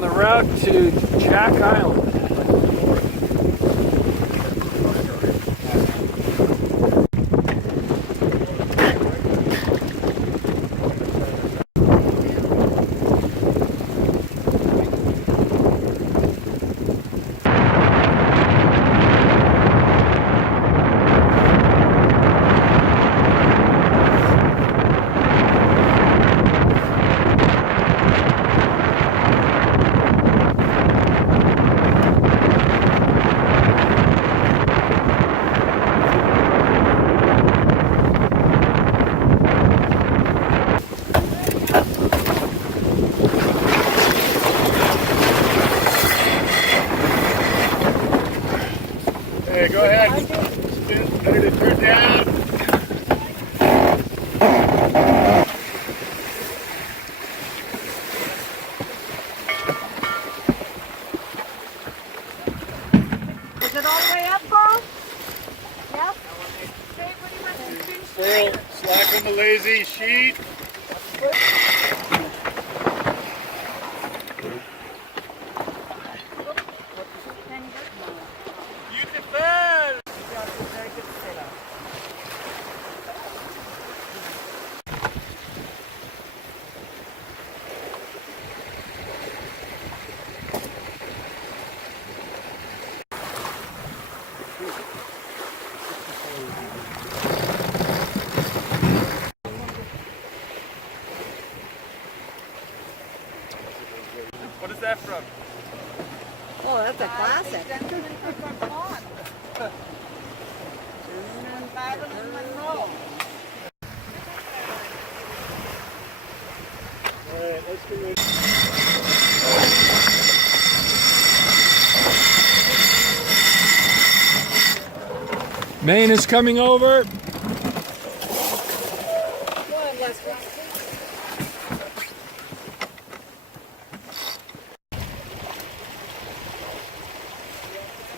The route to Jack Island. Hey, go ahead. Spin, ready to turn down. Is it all the way up, Paul? Yep. Stay pretty much in spin Full slack on the lazy sheet. Beautiful. What is that from? Oh, that's a classic. Marilyn Monroe. All right, let's do it. Maine is coming over.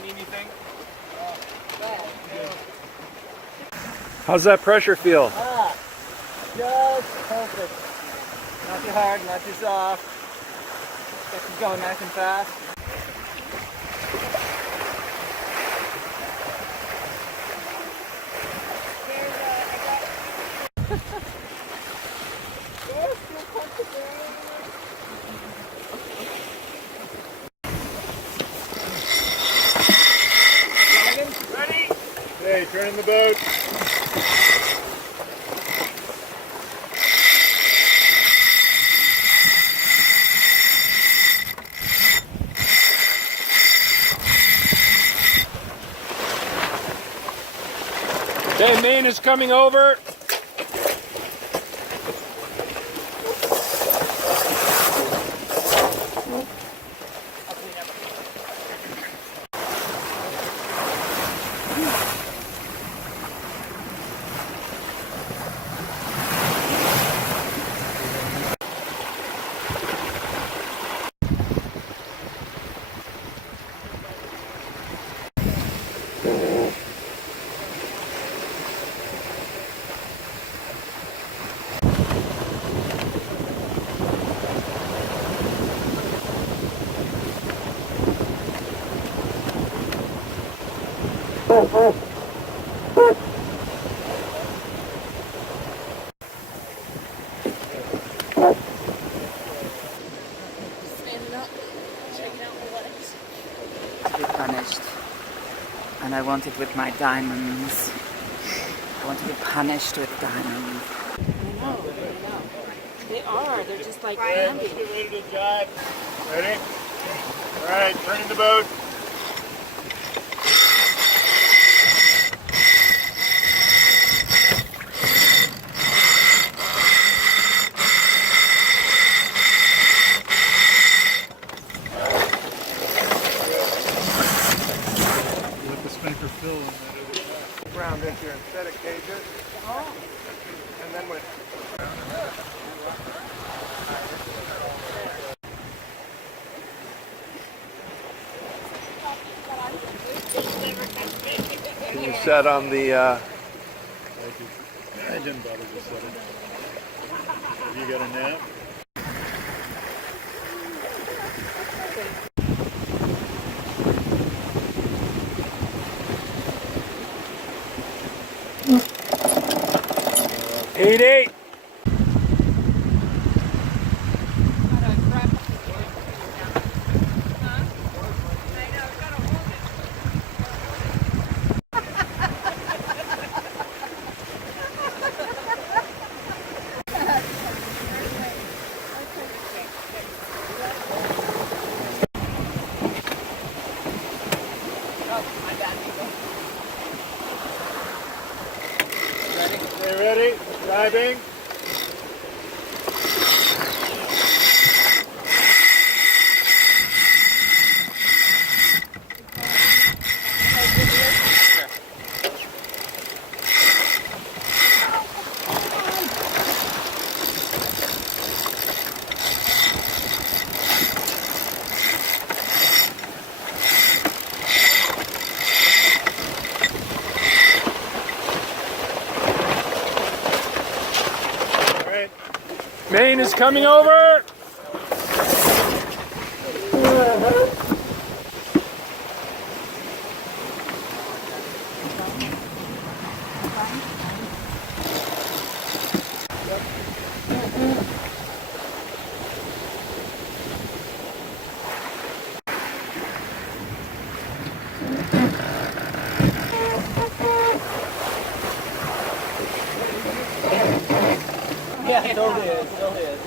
Anything? How's that pressure feel? Just perfect. Not too hard, not too soft. Gets it going nice and fast. Ready? Hey, turn in the boat. Okay, Maine is coming over. To be punished. And I want it with my diamonds. I want to be punished with diamonds. I know. They are. They're just like Let's candy. get ready to jive. Ready? All right, turn in the boat. Let the spanker fill on that other side. Ground into your anesthetic cages. And then with Can you set on the I didn't bother to set it. Have you got a nap? 80. Okay, ready? Driving. All right. Maine is coming over. Yeah, still is, still is.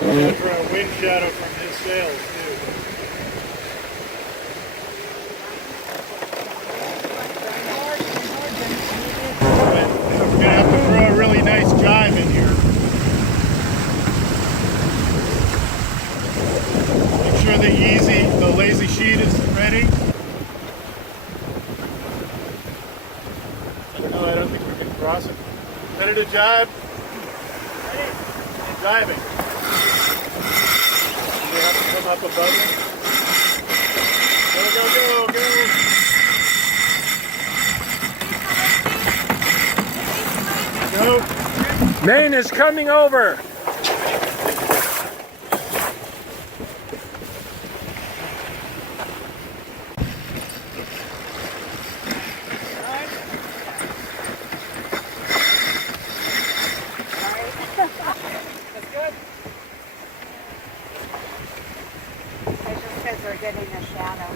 Good for a wind shadow from his sails too. But we're gonna have to throw a really nice jibe in here. Make sure the lazy sheet is ready. No, I don't think we can cross it. Ready to jibe? Ready? And jibing. You have to come up above it. Go, go, go, go. Go. Maine is coming over. It just says we're getting a shadow.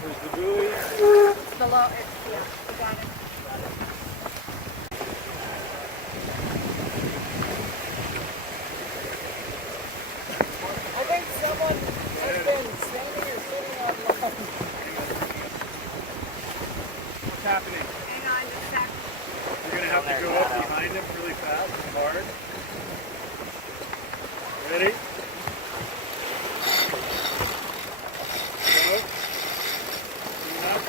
Where's the buoy? It's below, yeah, we got it. I think someone has been standing or sitting on the What's happening? Hang on a sec. You're gonna have to go up behind him really fast and hard. Ready? Go. Clean up.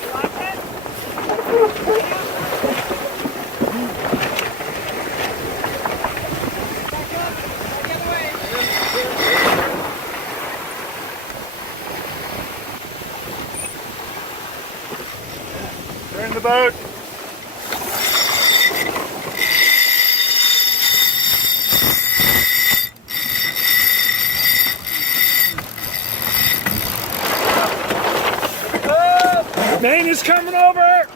You like it? Turn the boat. Maine is coming over.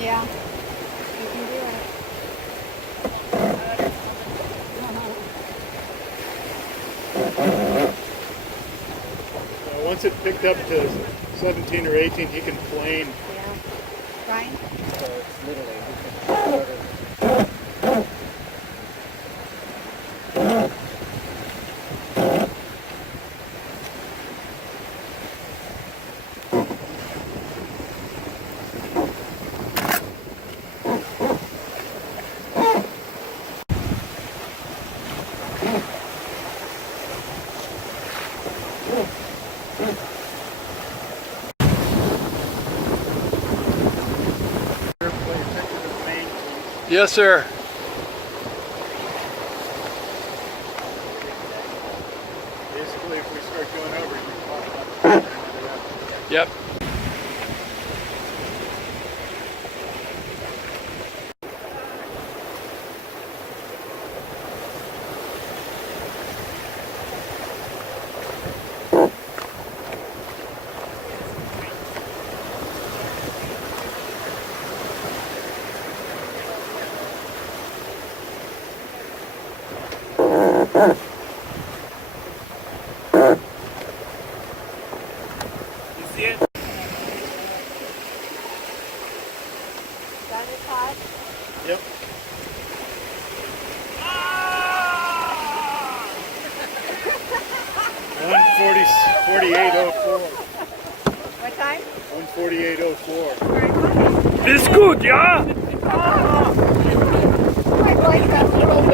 Yeah. You can do it. Once it picked up to 17 or 18, he can plane. Yeah. sign? So it's literally. Yes, sir. Basically, if we start going over, you can talk about Yep. You see it? Done it, Todd? Yep. One 48:04. What time? 1:48:04. Ist gut, ja? My voice got a little